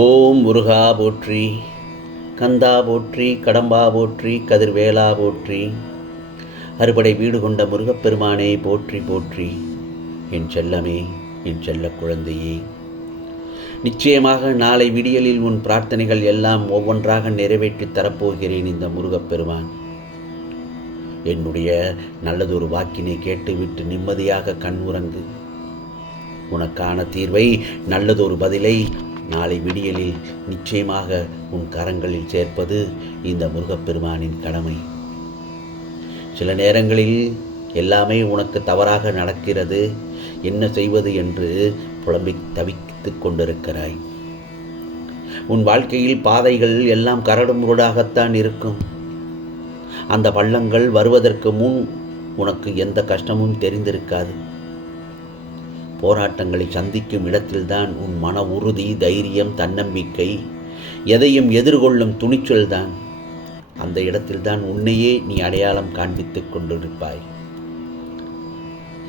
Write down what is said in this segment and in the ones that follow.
ஓம் முருகா போற்றி, கந்தா போற்றி, கடம்பா போற்றி, கதிர்வேலா போற்றி, அறுபடை வீடு கொண்ட முருகப்பெருமானே போற்றி போற்றி. என் செல்லமே, என் செல்ல குழந்தையே, நிச்சயமாக நாளை விடியலில் உன் பிரார்த்தனைகள் எல்லாம் ஒவ்வொன்றாக நிறைவேற்றி தரப்போகிறேன் இந்த முருகப்பெருமான். என்னுடைய நல்லதொரு வாக்கினை கேட்டுவிட்டு நிம்மதியாக கண் உறங்கு. உனக்கான தீர்வை, நல்லதொரு பதிலை நாளை விடியலில் நிச்சயமாக உன் கரங்களில் சேர்ப்பது இந்த முருகப்பெருமானின் கடமை. சில நேரங்களில் எல்லாமே உனக்கு தவறாக நடக்கிறது, என்ன செய்வது என்று புலம்பி தவித்துக் கொண்டிருக்கிறாய். உன் வாழ்க்கையில் பாதைகள் எல்லாம் கரடு முரடாகத்தான் இருக்கும். அந்த பள்ளங்கள் வருவதற்கு முன் உனக்கு எந்த கஷ்டமும் தெரிந்திருக்காது. போராட்டங்களை சந்திக்கும் இடத்தில்தான் உன் மன உறுதி, தைரியம், தன்னம்பிக்கை, எதையும் எதிர்கொள்ளும் துணிச்சல்தான். அந்த இடத்தில்தான் உன்னையே நீ அடையாளம் காண்பித்துக் கொண்டிருப்பாய்.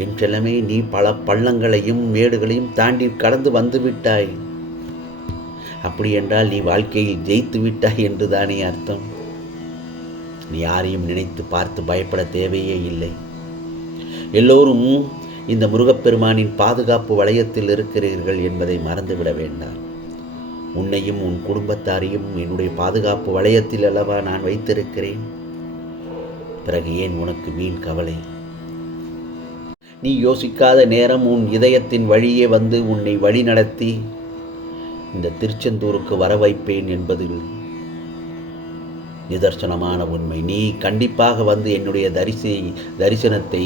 என் செல்லமே, நீ பல பள்ளங்களையும் மேடுகளையும் தாண்டி கடந்து வந்து விட்டாய். அப்படி என்றால் நீ வாழ்க்கையில் ஜெயித்து விட்டாய் என்றுதானே அர்த்தம். நீ யாரையும் நினைத்து பார்த்து பயப்பட தேவையே இல்லை. எல்லோரும் இந்த முருகப்பெருமானின் பாதுகாப்பு வளையத்தில் இருக்கிறீர்கள் என்பதை மறந்துவிட வேண்டாம். உன்னையும் உன் குடும்பத்தாரையும் என்னுடைய பாதுகாப்பு வளையத்தில் அல்லவா நான் வைத்திருக்கிறேன். பிறகு ஏன் உனக்கு வீண் கவலை? நீ யோசிக்காத நேரம் உன் இதயத்தின் வழியே வந்து உன்னை வழி நடத்தி இந்த திருச்செந்தூருக்கு வர வைப்பேன் என்பதில் நிதர்சனமான உண்மை. நீ கண்டிப்பாக வந்து என்னுடைய தரிசனத்தை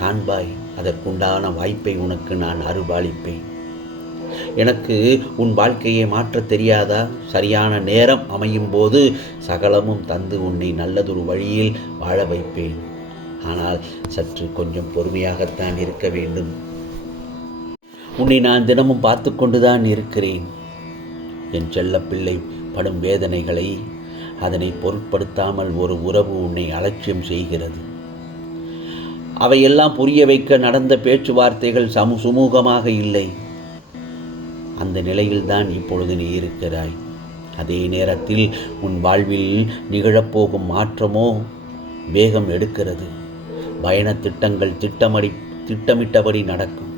காண்பாய். அதற்குண்டான வாய்ப்பை உனக்கு நான் அருள்பாலிப்பேன். எனக்கு உன் வாழ்க்கையை மாற்ற தெரியாதா? சரியான நேரம் அமையும் போது சகலமும் தந்து உன்னை நல்லதொரு வழியில் வாழ வைப்பேன். ஆனால் சற்று கொஞ்சம் பொறுமையாகத்தான் இருக்க வேண்டும். உன்னை நான் தினமும் பார்த்து கொண்டுதான் இருக்கிறேன். என் செல்ல பிள்ளை படும் வேதனைகளை, அதனை பொருட்படுத்தாமல் ஒரு உறவு உன்னை அலட்சியம் செய்கிறது. அவையெல்லாம் புரிய வைக்க நடந்த பேச்சுவார்த்தைகள் சுமூகமாக இல்லை. அந்த நிலையில்தான் இப்பொழுது நீ இருக்கிறாய். அதே நேரத்தில் உன் வாழ்வில் நிகழப்போகும் மாற்றமோ வேகம் எடுக்கிறது. பயண திட்டங்கள் திட்டமிட்டபடி நடக்கும்.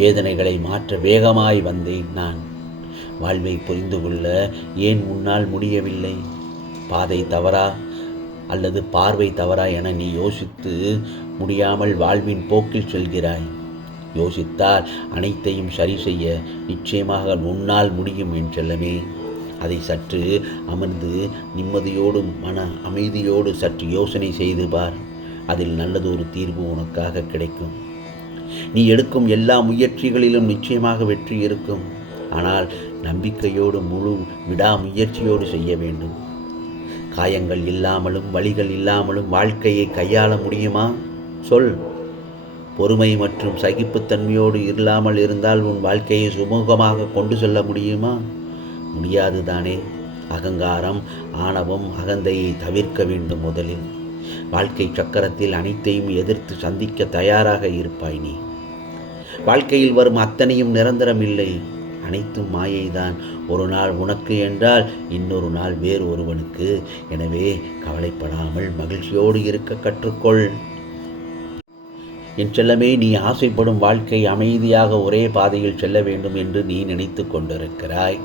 வேதனைகளை மாற்ற வேகமாய் வந்தேன் நான். வாழ்வை புரிந்து கொள்ள ஏன் உன்னால் முடியவில்லை? பாதை தவறா அல்லது பார்வை தவறா என நீ யோசித்து முடியாமல் வாழ்வின் போக்கில் செல்கிறாய். யோசித்தால் அனைத்தையும் சரி செய்ய நிச்சயமாக உன்னால் முடியும் என் செல்லமே. அதை சற்று அமர்ந்து நிம்மதியோடு மன அமைதியோடு சற்று யோசனை செய்து பார். அதில் நல்லதொரு தீர்வு உனக்காக கிடைக்கும். நீ எடுக்கும் எல்லா முயற்சிகளிலும் நிச்சயமாக வெற்றி இருக்கும். ஆனால் நம்பிக்கையோடு முழு விடாமுயற்சியோடு செய்ய வேண்டும். காயங்கள் இல்லாமலும் வலிகள் இல்லாமலும் வாழ்க்கையை கையாள முடியுமா? சொல். பொறுமை மற்றும் சகிப்புத்தன்மையோடு இல்லாமல் இருந்தால் உன் வாழ்க்கையை சுமூகமாக கொண்டு செல்ல முடியுமா? முடியாது தானே. அகங்காரம், ஆணவம், அகந்தையை தவிர்க்க வேண்டும். முதலில் வாழ்க்கை சக்கரத்தில் அனைத்தையும் எதிர்த்து சந்திக்க தயாராக இருப்பாய் நீ. வாழ்க்கையில் வரும் அத்தனையும் நிரந்தரமில்லை. அனைத்தும் மாயைதான். ஒரு நாள் உனக்கு என்றால் இன்னொரு நாள் வேறு ஒருவனுக்கு. எனவே கவலைப்படாமல் மகிழ்ச்சியோடு இருக்க கற்றுக்கொள். என் செல்லமே, நீ ஆசைப்படும் வாழ்க்கை அமைதியாக ஒரே பாதையில் செல்ல வேண்டும் என்று நீ நினைத்து கொண்டிருக்கிறாய்.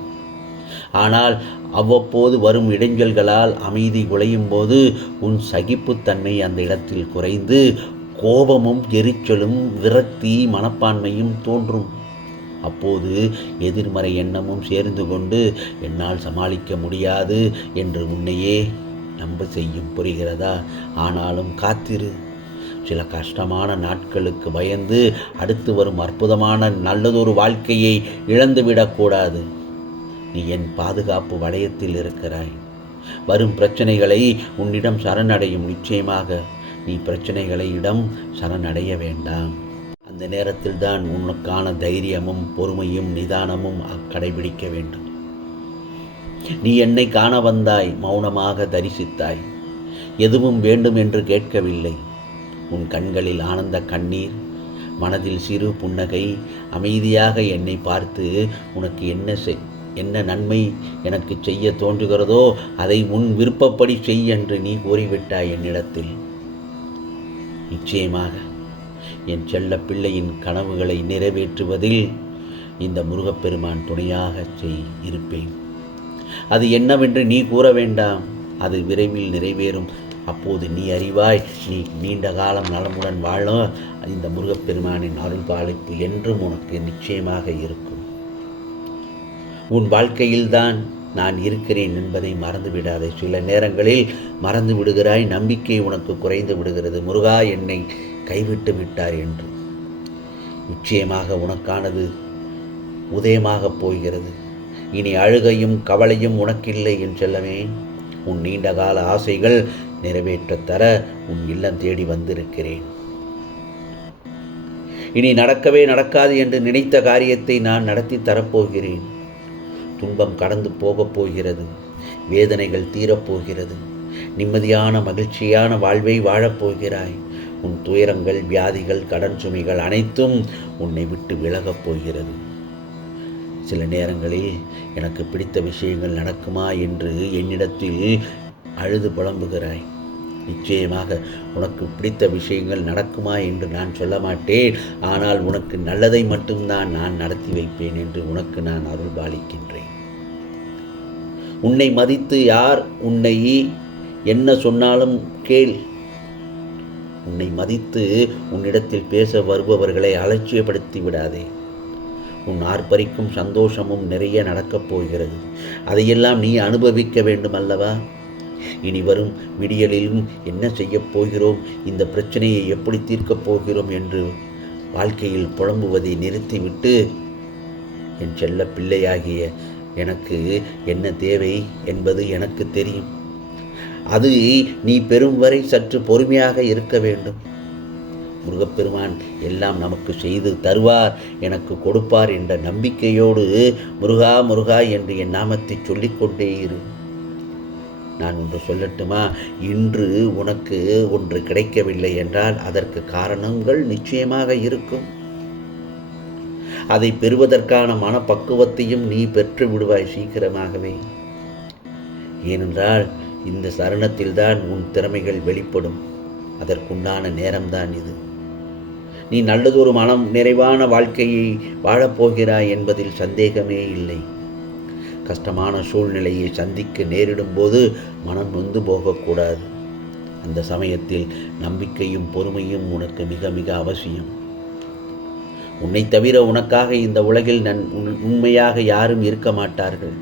ஆனால் அவ்வப்போது வரும் இடைஞ்சல்களால் அமைதி குலையும் போது உன் சகிப்புத்தன்மை அந்த இடத்தில் குறைந்து கோபமும் எரிச்சலும் விரக்தி மனப்பான்மையும் தோன்றும். அப்போது எதிர்மறை எண்ணமும் சேர்ந்து கொண்டு என்னால் சமாளிக்க முடியாது என்று உன்னையே நம்ப செய்யும். புரிகிறதா? ஆனாலும் காத்திரு. சில கஷ்டமான நாட்களுக்கு பயந்து அடுத்து வரும் அற்புதமான நல்லதொரு வாழ்க்கையை இழந்துவிடக்கூடாது. நீ என் பாதுகாப்பு வளையத்தில் இருக்கிறாய். வரும் பிரச்சனைகளை உன்னிடம் சரணடையும். நிச்சயமாக நீ பிரச்சனைகளிடம் சரணடைய வேண்டாம். அந்த நேரத்தில் தான் உனக்கான தைரியமும் பொறுமையும் நிதானமும் கடைபிடிக்க வேண்டும். நீ என்னை காண வந்தாய், மௌனமாக தரிசித்தாய். எதுவும் வேண்டும் என்று கேட்கவில்லை. உன் கண்களில் ஆனந்த கண்ணீர், மனதில் சிறு புன்னகை, அமைதியாக என்னை பார்த்து உனக்கு என்ன நன்மை எனக்கு செய்ய தோன்றுகிறதோ அதை உன் விருப்பப்படி செய் என்று நீ கூறிவிட்டாய் என்னிடத்தில். நிச்சயமாக என் செல்ல பிள்ளையின் கனவுகளை நிறைவேற்றுவதில் இந்த முருகப்பெருமான் துணையாக இருப்பேன். அது என்னவென்று நீ கூற வேண்டாம், அது விரைவில் நிறைவேறும். அப்போது நீ அறிவாய், நீ நீண்ட காலம் நலமுடன் வாழ இந்த முருகப்பெருமானின் அருள் பாலிப்பு என்றும் உனக்கு நிச்சயமாக இருக்கும். உன் வாழ்க்கையில்தான் நான் இருக்கிறேன் என்பதை மறந்து விடாதே. சில நேரங்களில் மறந்து விடுகிறாய், நம்பிக்கை உனக்கு குறைந்து விடுகிறது. முருகா என்னை கைவிட்டு விட்டார் என்று. நிச்சயமாக உனக்கானது உதயமாகப் போகிறது. இனி அழுகையும் கவலையும் உனக்கில்லை என் செல்லமே. உன் நீண்டகால ஆசைகள் நிறைவேற்றத் தர உன் இல்லம் தேடி வந்திருக்கிறேன். இனி நடக்கவே நடக்காது என்று நினைத்த காரியத்தை நான் நடத்தி தரப்போகிறேன். துன்பம் கடந்து போகப் போகிறது, வேதனைகள் தீரப்போகிறது, நிம்மதியான மகிழ்ச்சியான வாழ்வை வாழப்போகிறாய். உன் துயரங்கள், வியாதிகள், கடன் சுமைகள் அனைத்தும் உன்னை விட்டு விலகப் போகிறது. சில நேரங்களில் எனக்கு பிடித்த விஷயங்கள் நடக்குமா என்று என்னிடத்தில் அழுது புலம்புகிறாய். நிச்சயமாக உனக்கு பிடித்த விஷயங்கள் நடக்குமா என்று நான் சொல்ல மாட்டேன். ஆனால் உனக்கு நல்லதை மட்டும்தான் நான் நடத்தி வைப்பேன் என்று உனக்கு நான் அருள் பாலிக்கின்றேன். உன்னை மதித்து யார் உன்னை என்ன சொன்னாலும் கேள். உன்னை மதித்து உன்னிடத்தில் பேச வருபவர்களை அலட்சியப்படுத்தி விடாதே. உன் ஆர்ப்பரிக்கும் சந்தோஷமும் நிறைய நடக்கப் போகிறது. அதையெல்லாம் நீ அனுபவிக்க வேண்டும் அல்லவா? இனி வரும் விடியலிலும் என்ன செய்யப் போகிறோம், இந்த பிரச்சனையை எப்படி தீர்க்கப் போகிறோம் என்று வாழ்க்கையில் புலம்புவதை நிறுத்திவிட்டு, என் செல்ல பிள்ளையாகிய எனக்கு என்ன தேவை என்பது எனக்கு தெரியும். அது நீ பெறும் வரை சற்று பொறுமையாக இருக்க வேண்டும். முருகப்பெருமான் எல்லாம் நமக்கு செய்து தருவார், எனக்கு கொடுப்பார் என்ற நம்பிக்கையோடு முருகா முருகா என்று என் நாமத்தை சொல்லிக்கொண்டே இரு. நான் ஒன்று சொல்லட்டுமா? இன்று உனக்கு ஒன்று கிடைக்கவில்லை என்றால் அதற்கு காரணங்கள் நிச்சயமாக இருக்கும். அதை பெறுவதற்கான மனப்பக்குவத்தையும் நீ பெற்று விடுவாய் சீக்கிரமாகவே. ஏனென்றால் இந்த சரணத்தில்தான் உன் திறமைகள் வெளிப்படும். அதற்குண்டான நேரம்தான் இது. நீ நல்லதொரு மனம் நிறைவான வாழ்க்கையை வாழப்போகிறாய் என்பதில் சந்தேகமே இல்லை. கஷ்டமான சூழ்நிலையை சந்திக்க நேரிடும் போது மனம் நொந்து போகக்கூடாது. அந்த சமயத்தில் நம்பிக்கையும் பொறுமையும் உனக்கு மிக மிக அவசியம். உன்னை தவிர உனக்காக இந்த உலகில் உண்மையாக யாரும் இருக்க மாட்டார்கள்.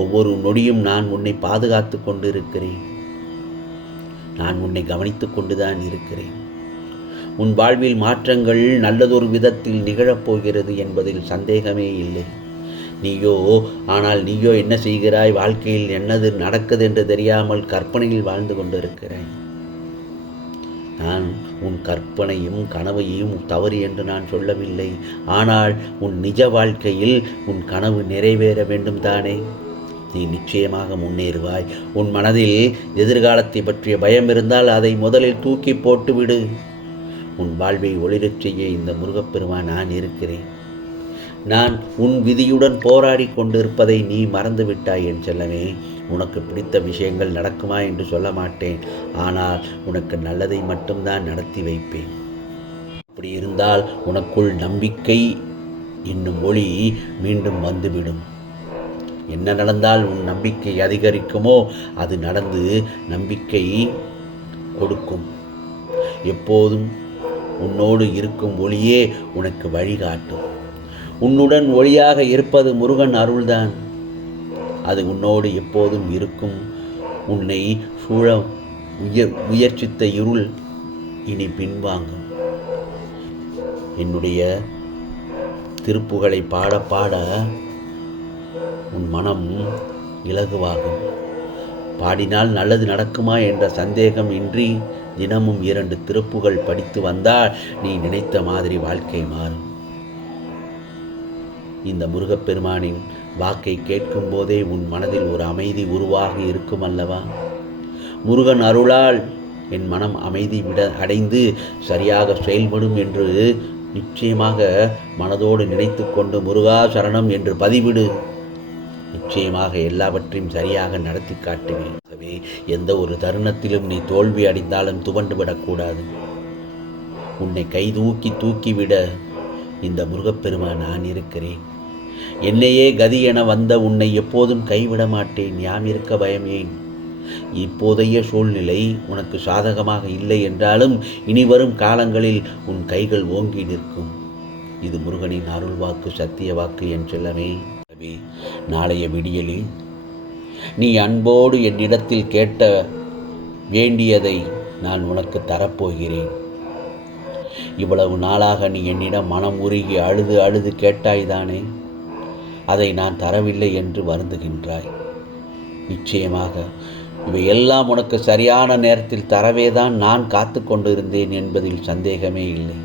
ஒவ்வொரு நொடியும் நான் உன்னை பாதுகாத்து கொண்டு இருக்கிறேன். நான் உன்னை கவனித்து கொண்டுதான் இருக்கிறேன். உன் வாழ்வில் மாற்றங்கள் நல்லதொரு விதத்தில் நிகழப்போகிறது என்பதில் சந்தேகமே இல்லை. நீயோ என்ன செய்கிறாய்? வாழ்க்கையில் என்னது நடக்குது என்று தெரியாமல் கற்பனையில் வாழ்ந்து கொண்டிருக்கிறாய். நான் உன் கற்பனையும் கனவையும் தவறு என்று நான் சொல்லவில்லை. ஆனால் உன் நிஜ வாழ்க்கையில் உன் கனவு நிறைவேற வேண்டும் தானே? நீ நிச்சயமாக முன்னேறுவாய். உன் மனதில் எதிர்காலத்தை பற்றிய பயம் இருந்தால் அதை முதலில் தூக்கி போட்டுவிடு. உன் வாழ்வை ஒளிரச் செய்ய இந்த முருகப்பெருமான் நான் இருக்கிறேன். நான் உன் விதியுடன் போராடி கொண்டிருப்பதை நீ மறந்துவிட்டாய் என் செல்லமே. உனக்கு பிடித்த விஷயங்கள் நடக்குமா என்று சொல்ல மாட்டேன். ஆனால் உனக்கு நல்லதை மட்டும்தான் நடத்தி வைப்பேன். அப்படி இருந்தால் உனக்குள் நம்பிக்கை என்னும் ஒளி மீண்டும் வந்துவிடும். என்ன நடந்தால் உன் நம்பிக்கை அதிகரிக்குமோ அது நடந்து நம்பிக்கை கொடுக்கும். எப்போதும் உன்னோடு இருக்கும் ஒளியே உனக்கு வழிகாட்டும். உன்னுடன் ஒளியாக இருப்பது முருகன் அருள்தான். அது உன்னோடு எப்போதும் இருக்கும். உன்னை சூழ முயற்சித்த இருள் இனி பின்வாங்கும். என்னுடைய திருப்புகளை பாட பாட உன் மனம் இலகுவாகும். பாடினால் நல்லது நடக்குமா என்ற சந்தேகம் இன்றி தினமும் 2 திருப்புகள் படித்து வந்தால் நீ நினைத்த மாதிரி வாழ்க்கை மாறும். இந்த முருகப்பெருமானின் வாக்கை கேட்கும் போதே உன் மனதில் ஒரு அமைதி உருவாகி இருக்கும் அல்லவா? முருகன் அருளால் என் மனம் அமைதி அடைந்து சரியாக செயல்படும் என்று நிச்சயமாக மனதோடு நினைத்து கொண்டு முருகா சரணம் என்று பதிவிடு. நிச்சயமாக எல்லாவற்றையும் சரியாக நடத்தி காட்டுவேன். ஆகவே எந்த ஒரு தருணத்திலும் நீ தோல்வி அடைந்தாலும் துவண்டு விடக்கூடாது. உன்னை தூக்கிவிட இந்த முருகப்பெருமான் நான் இருக்கிறேன். என்னையே கதி என வந்த உன்னை எப்போதும் கைவிட மாட்டேன். யாம் இருக்க பயம் ஏன்? இப்போதைய சூழ்நிலை உனக்கு சாதகமாக இல்லை என்றாலும் இனி வரும் காலங்களில் உன் கைகள் ஓங்கி நிற்கும். இது முருகனின் அருள் வாக்கு, சத்திய வாக்கு என் செல்லமே. நாளைய விடியலில் நீ அன்போடு என்னிடத்தில் கேட்ட வேண்டியதை நான் உனக்கு தரப்போகிறேன். இவ்வளவு நாளாக நீ என்னிடம் மனம் உருகி அழுது கேட்டாய்தானே, அதை நான் தரவில்லை என்று வருந்துகின்றாய். நிச்சயமாக இவையெல்லாம் உனக்கு சரியான நேரத்தில் தரவேதான் நான் காத்து கொண்டிருந்தேன் என்பதில் சந்தேகமே இல்லை.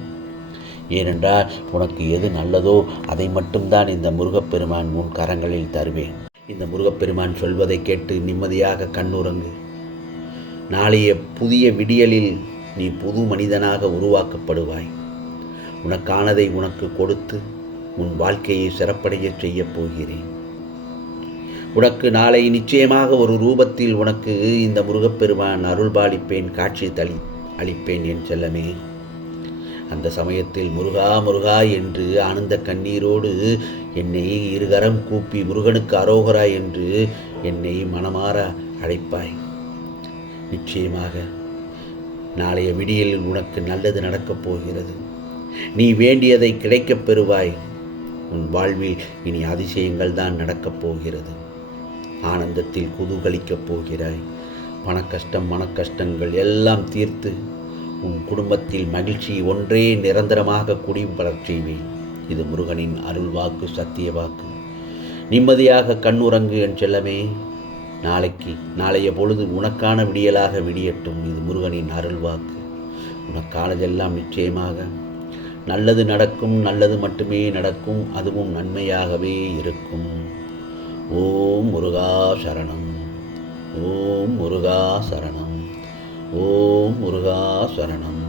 ஏனென்றால் உனக்கு எது நல்லதோ அதை மட்டும்தான் இந்த முருகப்பெருமான் உன் கரங்களில் தருவேன். இந்த முருகப்பெருமான் சொல்வதை கேட்டு நிம்மதியாக கண்ணுறங்கு. நாளைய புதிய விடியலில் நீ புது மனிதனாக உருவாக்கப்படுவாய். உனக்கானதை உனக்கு கொடுத்து உன் வாழ்க்கையை சிறப்படைய செய்யப் போகிறேன். உனக்கு நாளை நிச்சயமாக ஒரு ரூபத்தில் உனக்கு இந்த முருகப்பெருமான் அருள்பாலிப்பேன், காட்சி அளிப்பேன் என் செல்லமே. அந்த சமயத்தில் முருகா முருகா என்று ஆனந்த கண்ணீரோடு என்னை இருகரம் கூப்பி முருகனுக்கு அரோகரா என்று என்னை மனமாற அழைப்பாய். நிச்சயமாக நாளைய விடியலில் உனக்கு நல்லது நடக்கப் போகிறது. நீ வேண்டியதை கிடைக்கப் பெறுவாய். உன் வாழ்வில் இனி அதிசயங்கள் தான் நடக்கப் போகிறது. ஆனந்தத்தில் குதூகலிக்கப் போகிறாய். மனக்கஷ்டங்கள் எல்லாம் தீர்த்து உன் குடும்பத்தில் மகிழ்ச்சி ஒன்றே நிரந்தரமாக குடிவரச் செய்வேன். இது முருகனின் அருள் வாக்கு, சத்திய வாக்கு. நிம்மதியாக கண்ணுறங்கு என் செல்லமே. நாளைய பொழுது உனக்கான விடியலாக விடியட்டும். இது முருகனின் அருள் வாக்கு. உனக்கானதெல்லாம் நிச்சயமாக நல்லது நடக்கும். நல்லது மட்டுமே நடக்கும். அதுவும் நன்மையாகவே இருக்கும். ஓம் முருகா சரணம். ஓம் முருகா சரணம். ஓம் முருகா சரணம்.